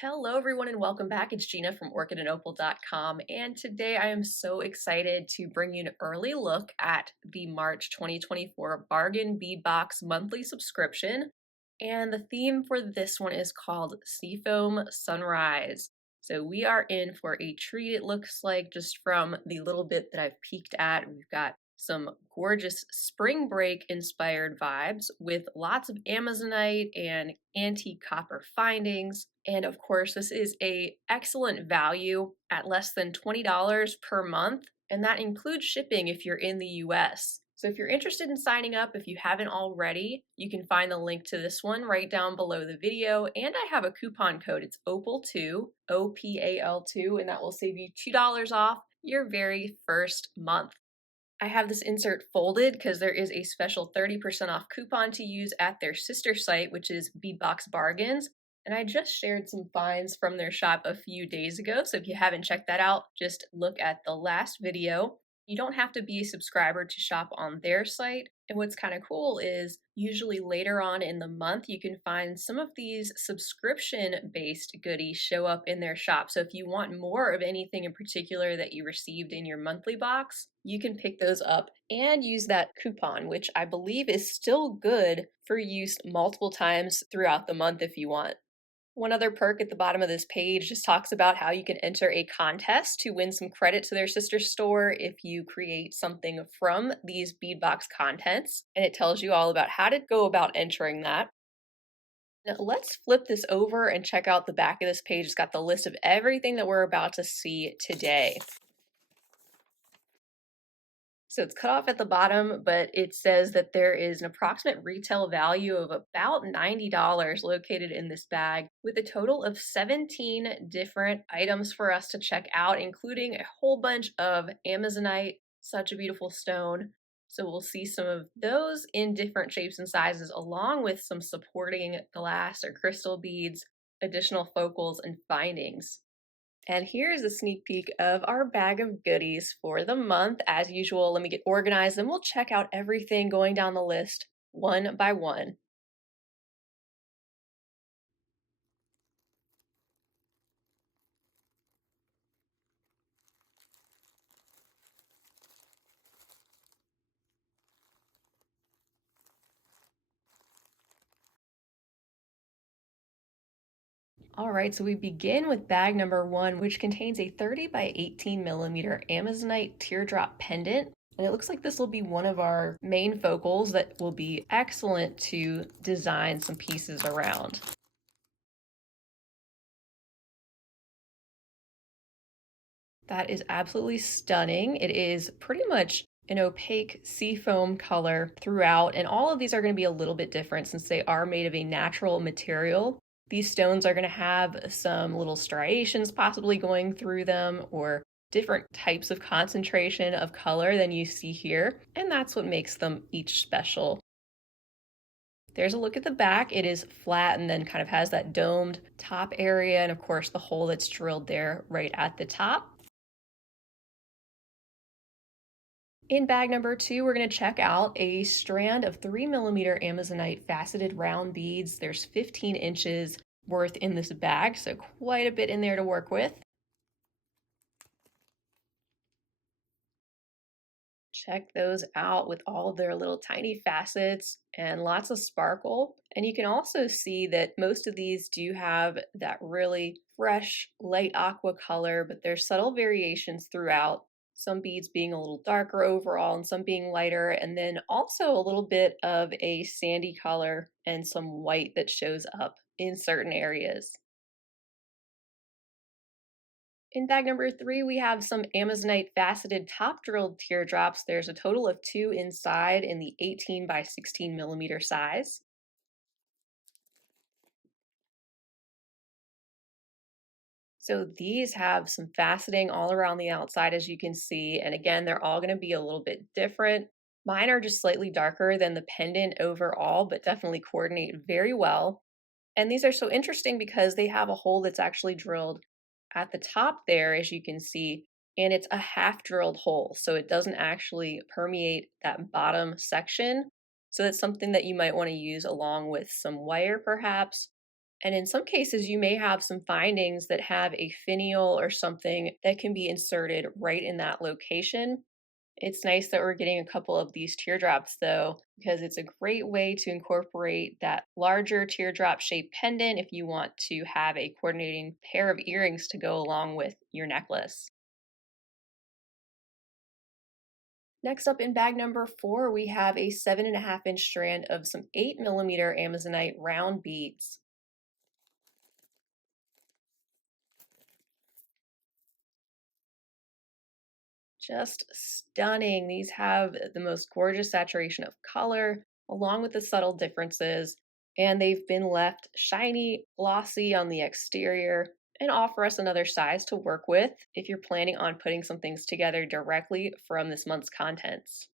Hello, everyone, and welcome back. It's Gina from Orchid and Opal.com, and today I am so excited to bring you an early look at the March 2024 Bargain Bead Box monthly subscription. And the theme for this one is called Seafoam Sunrise. So we are in for a treat, it looks like, just from the little bit that I've peeked at. We've got some gorgeous spring break inspired vibes with lots of Amazonite and antique copper findings. And of course, this is a excellent value at less than $20 per month, and that includes shipping if you're in the US. So if you're interested in signing up, if you haven't already, you can find the link to this one right down below the video. And I have a coupon code. It's OPAL2, OPAL2, and that will save you $2 off your very first month. I have this insert folded because there is a special 30% off coupon to use at their sister site, which is Beadbox Bargains. And I just shared some finds from their shop a few days ago. So if you haven't checked that out, just look at the last video. You don't have to be a subscriber to shop on their site. And what's kind of cool is usually later on in the month, you can find some of these subscription-based goodies show up in their shop. So if you want more of anything in particular that you received in your monthly box, you can pick those up and use that coupon, which I believe is still good for use multiple times throughout the month if you want. One other perk at the bottom of this page just talks about how you can enter a contest to win some credit to their sister store if you create something from these beadbox contents, and it tells you all about how to go about entering that. Now let's flip this over and check out the back of this page. It's got the list of everything that we're about to see today. So it's cut off at the bottom, but it says that there is an approximate retail value of about $90 located in this bag, with a total of 17 different items for us to check out, including a whole bunch of Amazonite, such a beautiful stone. So we'll see some of those in different shapes and sizes, along with some supporting glass or crystal beads, additional focals, and findings. And here's a sneak peek of our bag of goodies for the month. As usual, let me get organized and we'll check out everything going down the list one by one. All right, so we begin with bag number one, which contains a 30 by 18 millimeter Amazonite teardrop pendant. And it looks like this will be one of our main focals that will be excellent to design some pieces around. That is absolutely stunning. It is pretty much an opaque seafoam color throughout, and all of these are going to be a little bit different since they are made of a natural material. These stones are going to have some little striations possibly going through them, or different types of concentration of color than you see here, and that's what makes them each special. There's a look at the back. It is flat and then kind of has that domed top area, and of course the hole that's drilled there right at the top. In bag number two, we're going to check out a strand of 3mm Amazonite faceted round beads. There's 15 inches worth in this bag, so quite a bit in there to work with. Check those out with all of their little tiny facets and lots of sparkle. And you can also see that most of these do have that really fresh light aqua color, but there's subtle variations throughout. Some beads being a little darker overall and some being lighter, and then also a little bit of a sandy color and some white that shows up in certain areas. In bag number three, we have some Amazonite faceted top drilled teardrops. There's a total of 2 inside in the 18 by 16 millimeter size. So these have some faceting all around the outside, as you can see. And again, they're all going to be a little bit different. Mine are just slightly darker than the pendant overall, but definitely coordinate very well. And these are so interesting because they have a hole that's actually drilled at the top there, as you can see, and it's a half drilled hole. So it doesn't actually permeate that bottom section. So that's something that you might want to use along with some wire perhaps. And in some cases, you may have some findings that have a finial or something that can be inserted right in that location. It's nice that we're getting a couple of these teardrops though, because it's a great way to incorporate that larger teardrop shaped pendant if you want to have a coordinating pair of earrings to go along with your necklace. Next up in bag number 4, we have a 7.5 inch strand of some 8 millimeter Amazonite round beads. Just stunning. These have the most gorgeous saturation of color, along with the subtle differences, and they've been left shiny, glossy on the exterior, and offer us another size to work with if you're planning on putting some things together directly from this month's contents.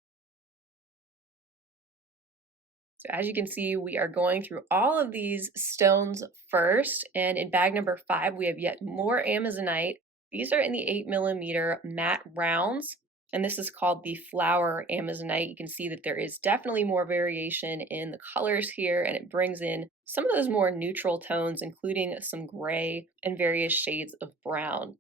So as you can see, we are going through all of these stones first, and in bag number 5, we have yet more Amazonite. These are in the 8 millimeter matte rounds, and this is called the flower Amazonite. You can see that there is definitely more variation in the colors here, and it brings in some of those more neutral tones, including some gray and various shades of brown.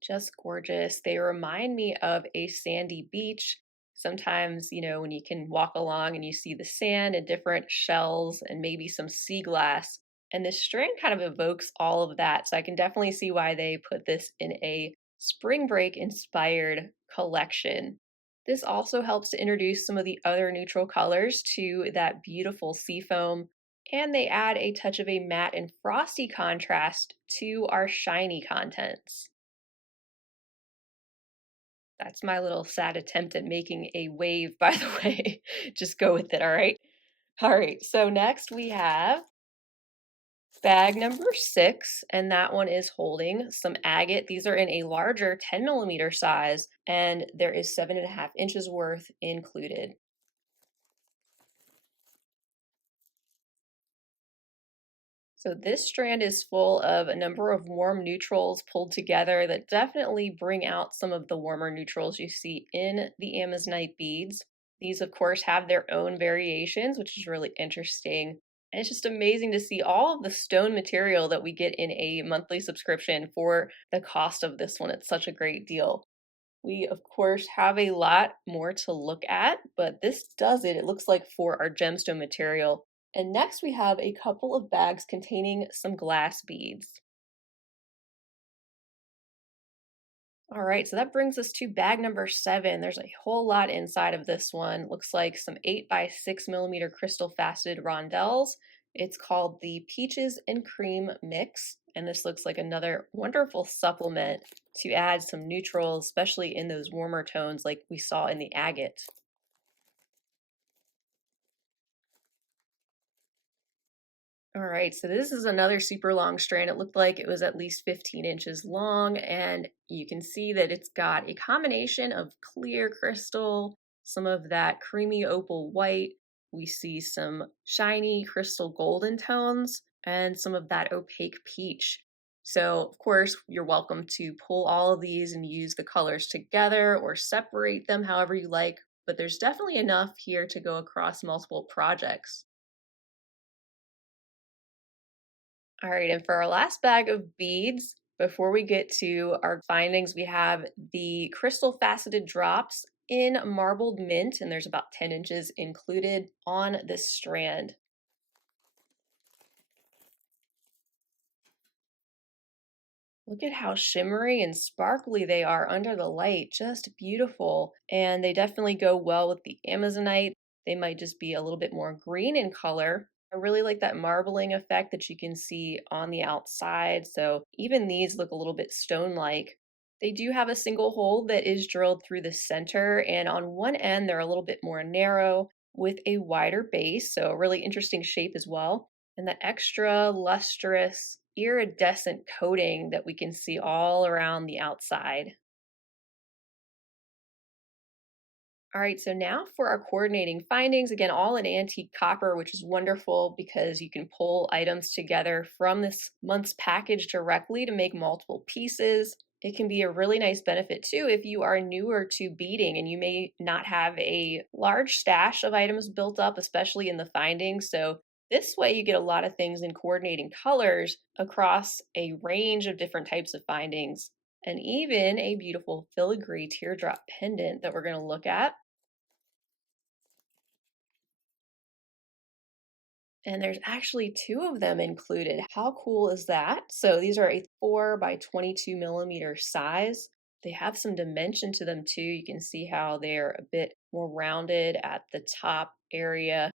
Just gorgeous. They remind me of a sandy beach. Sometimes, when you can walk along and you see the sand and different shells and maybe some sea glass. And this strand kind of evokes all of that. So I can definitely see why they put this in a spring break inspired collection. This also helps to introduce some of the other neutral colors to that beautiful seafoam. And they add a touch of a matte and frosty contrast to our shiny contents. That's my little sad attempt at making a wave, by the way. Just go with it, all right? All right, so next we have bag number 6, and that one is holding some agate. These are in a larger 10 millimeter size, and there is 7.5 inches worth included. So this strand is full of a number of warm neutrals pulled together that definitely bring out some of the warmer neutrals you see in the Amazonite beads. These, of course, have their own variations, which is really interesting. And it's just amazing to see all of the stone material that we get in a monthly subscription for the cost of this one. It's such a great deal. We, of course, have a lot more to look at, but this does it, it looks like, for our gemstone material. And next we have a couple of bags containing some glass beads. All right, so that brings us to bag number 7. There's a whole lot inside of this one. Looks like some 8 by 6 millimeter crystal faceted rondelles. It's called the Peaches and Cream Mix, and this looks like another wonderful supplement to add some neutrals, especially in those warmer tones like we saw in the agate. All right, so this is another super long strand. It looked like it was at least 15 inches long, and you can see that it's got a combination of clear crystal, some of that creamy opal white. We see some shiny crystal golden tones, and some of that opaque peach. So, of course, you're welcome to pull all of these and use the colors together or separate them however you like, but there's definitely enough here to go across multiple projects. All right, and for our last bag of beads, before we get to our findings, we have the crystal faceted drops in marbled mint, and there's about 10 inches included on this strand. Look at how shimmery and sparkly they are under the light, just beautiful. And they definitely go well with the Amazonite. They might just be a little bit more green in color. I really like that marbling effect that you can see on the outside. So even these look a little bit stone-like. They do have a single hole that is drilled through the center, and on one end they're a little bit more narrow with a wider base, so a really interesting shape as well. And that extra lustrous iridescent coating that we can see all around the outside. All right, so now for our coordinating findings, again, all in antique copper, which is wonderful because you can pull items together from this month's package directly to make multiple pieces. It can be a really nice benefit too if you are newer to beading and you may not have a large stash of items built up, especially in the findings. So this way you get a lot of things in coordinating colors across a range of different types of findings, and even a beautiful filigree teardrop pendant that we're going to look at. And there's actually two of them included. How cool is that? So these are a 4 by 22 millimeter size. They have some dimension to them too. You can see how they're a bit more rounded at the top area.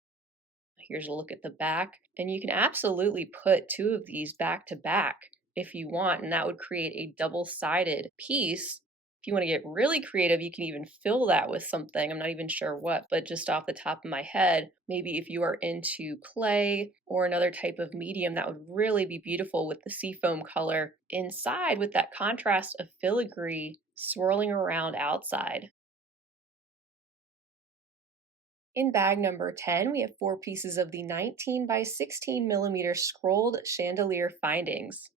Here's a look at the back. And you can absolutely put two of these back to back if you want, and that would create a double-sided piece. If you want to get really creative, you can even fill that with something. I'm not even sure what, but just off the top of my head, maybe if you are into clay or another type of medium, that would really be beautiful with the seafoam color inside with that contrast of filigree swirling around outside. In bag number 10, we have 4 pieces of the 19 by 16 millimeter scrolled chandelier findings.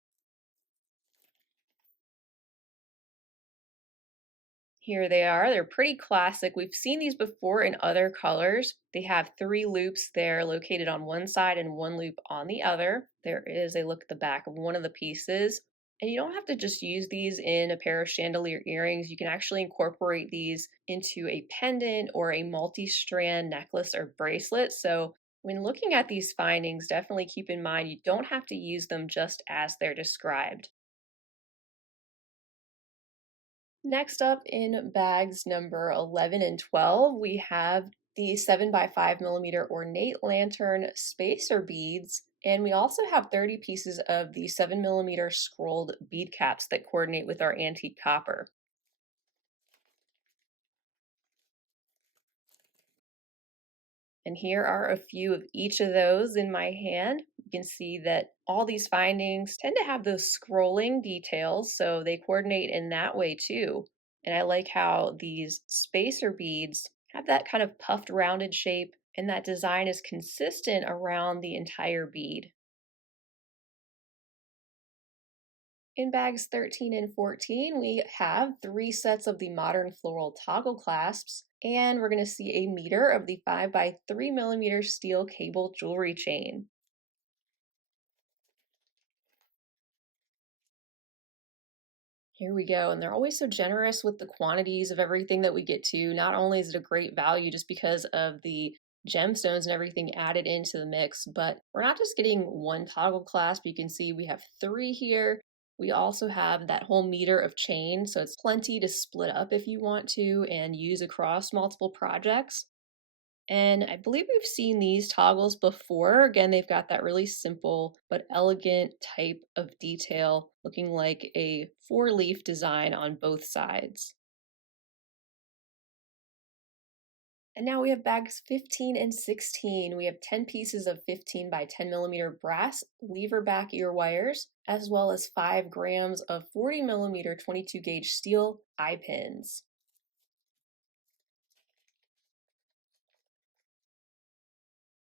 Here they are. They're pretty classic. We've seen these before in other colors. They have 3 loops there located on one side and 1 loop on the other. There is a look at the back of one of the pieces. And you don't have to just use these in a pair of chandelier earrings. You can actually incorporate these into a pendant or a multi-strand necklace or bracelet. So when looking at these findings, definitely keep in mind you don't have to use them just as they're described. Next up in bags number 11 and 12, we have the 7 by 5 millimeter ornate lantern spacer beads, and we also have 30 pieces of the 7 millimeter scrolled bead caps that coordinate with our antique copper. And here are a few of each of those in my hand. You can see that all these findings tend to have those scrolling details, so they coordinate in that way too. And I like how these spacer beads have that kind of puffed rounded shape, and that design is consistent around the entire bead. In bags 13 and 14, we have 3 sets of the modern floral toggle clasps, and we're going to see a meter of the 5 by 3 millimeter steel cable jewelry chain. Here we go. And they're always so generous with the quantities of everything that we get to. Not only is it a great value just because of the gemstones and everything added into the mix, but we're not just getting one toggle clasp. You can see we have 3 here. We also have that whole meter of chain, so it's plenty to split up if you want to and use across multiple projects. And I believe we've seen these toggles before. Again, they've got that really simple but elegant type of detail, looking like a 4-leaf design on both sides. And now we have bags 15 and 16. We have 10 pieces of 15 by 10 millimeter brass lever back ear wires, as well as 5 grams of 40 millimeter 22 gauge steel eye pins.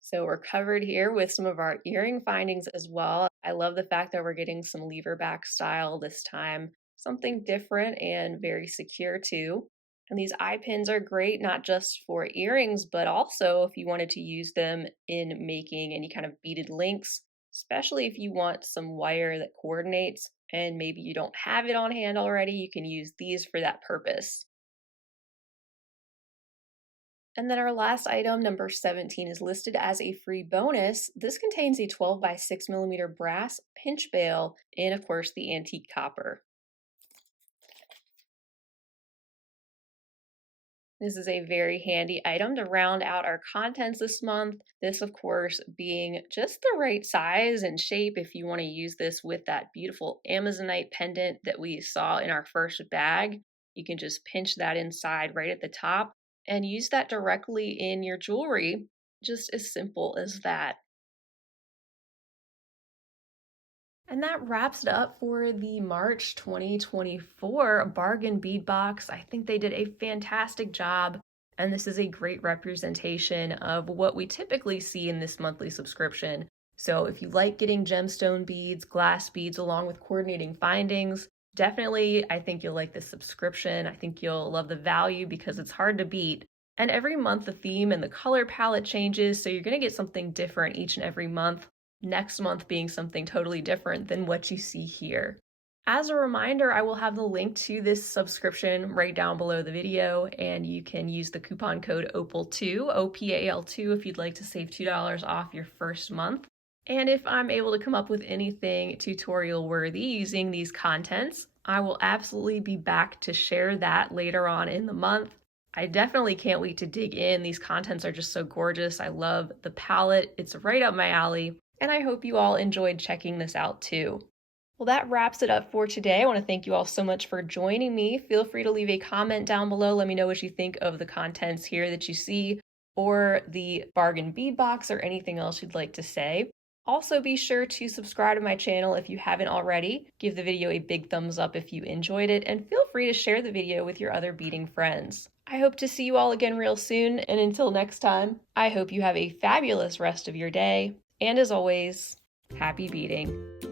So we're covered here with some of our earring findings as well. I love the fact that we're getting some lever back style this time, something different and very secure too. And these eye pins are great, not just for earrings, but also if you wanted to use them in making any kind of beaded links, especially if you want some wire that coordinates and maybe you don't have it on hand already, you can use these for that purpose. And then our last item, number 17, is listed as a free bonus. This contains a 12 by 6 millimeter brass pinch bail in, of course, the antique copper. This is a very handy item to round out our contents this month. This, of course, being just the right size and shape if you want to use this with that beautiful Amazonite pendant that we saw in our first bag. You can just pinch that inside right at the top and use that directly in your jewelry, just as simple as that. And that wraps it up for the March 2024 Bargain Bead Box. I think they did a fantastic job, and this is a great representation of what we typically see in this monthly subscription. So if you like getting gemstone beads, glass beads, along with coordinating findings, Definitely, I think you'll like this subscription. I think you'll love the value because it's hard to beat. And every month the theme and the color palette changes, so you're going to get something different each and every month. Next month being something totally different than what you see here. As a reminder, I will have the link to this subscription right down below the video, and you can use the coupon code OPAL2, OPAL2, if you'd like to save $2 off your first month. And if I'm able to come up with anything tutorial worthy using these contents, I will absolutely be back to share that later on in the month. I definitely can't wait to dig in. These contents are just so gorgeous. I love the palette. It's right up my alley. And I hope you all enjoyed checking this out too. Well, that wraps it up for today. I want to thank you all so much for joining me. Feel free to leave a comment down below. Let me know what you think of the contents here that you see, or the Bargain Bead Box, or anything else you'd like to say. Also, be sure to subscribe to my channel if you haven't already. Give the video a big thumbs up if you enjoyed it, and feel free to share the video with your other beading friends. I hope to see you all again real soon, and until next time, I hope you have a fabulous rest of your day, and as always, happy beading.